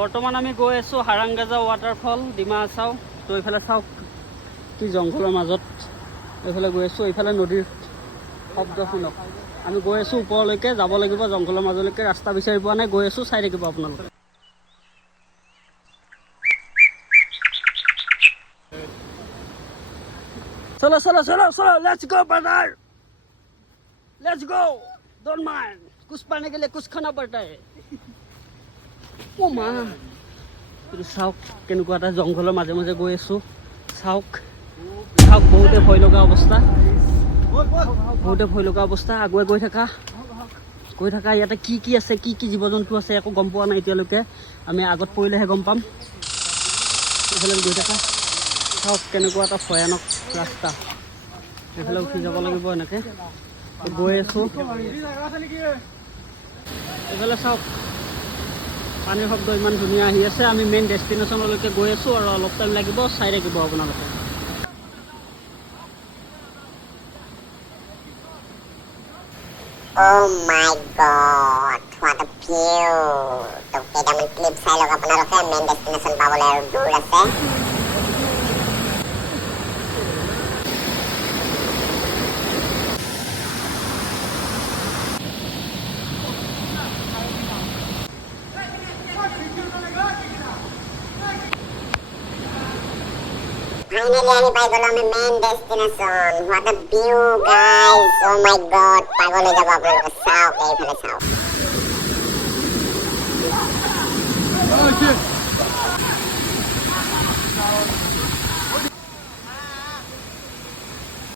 বৰ্তমান আমি গৈ আছোঁ হাৰাংগাজা ৱাটাৰফল ডিমা হাছাও। তো এইফালে চাওক কি জংঘলৰ মাজত এইফালে গৈ আছোঁ। এইফালে নদীৰ শব্দ শুনক। আমি গৈ আছোঁ ওপৰলৈকে, যাব লাগিব জংঘলৰ মাজলৈকে। ৰাস্তা বিচাৰি পোৱা নাই, গৈ আছোঁ, চাই থাকিব আপোনালোকে। চলো চলো চলো চলো, let's go brother, let's go, don't mind, কুছ পানে কে লিয়ে কুছ খানা পড়তা है। ও মা, চাওক কেনেকুৱা এটা জংঘলৰ মাজে মাজে গৈ আছোঁ। চাওক চাওক, বহুতে ভয় লগা অৱস্থা, বহুতে ভয় লগা অৱস্থা। আগুৱাই গৈ থাকা ইয়াতে কি কি আছে, কি কি জীৱ জন্তু আছে একো গম পোৱা নাই এতিয়ালৈকে। আমি আগত পৰিলেহে গম পাম। এইফালে গৈ থাকা, চাওক কেনেকুৱা এটা ভয়ানক ৰাস্তা। এইফালে উঠি যাব লাগিব এনেকৈ গৈ আছোঁ। এইফালে চাওক পানীৰ শব্দ ইমান ধুনীয়া আহি আছে। আমি মেইন ডেষ্টিনেশ্যনলৈকে গৈ আছোঁ আৰু অলপ টাইম লাগিব, চাই থাকিব আপোনালোকে। Oh my god, what a view! তো কেইটামান ক্লিপ চাই লওক আপোনালোকে। মেইন ডেষ্টিনেশ্যন পাবলৈ আৰু দূৰ আছে। Finally আমি পাই গ'লো আমি main destination. What a view guys! Oh my god, পাগল হৈ যাব আপোনালোকে। চাওক এইফালে চাওক।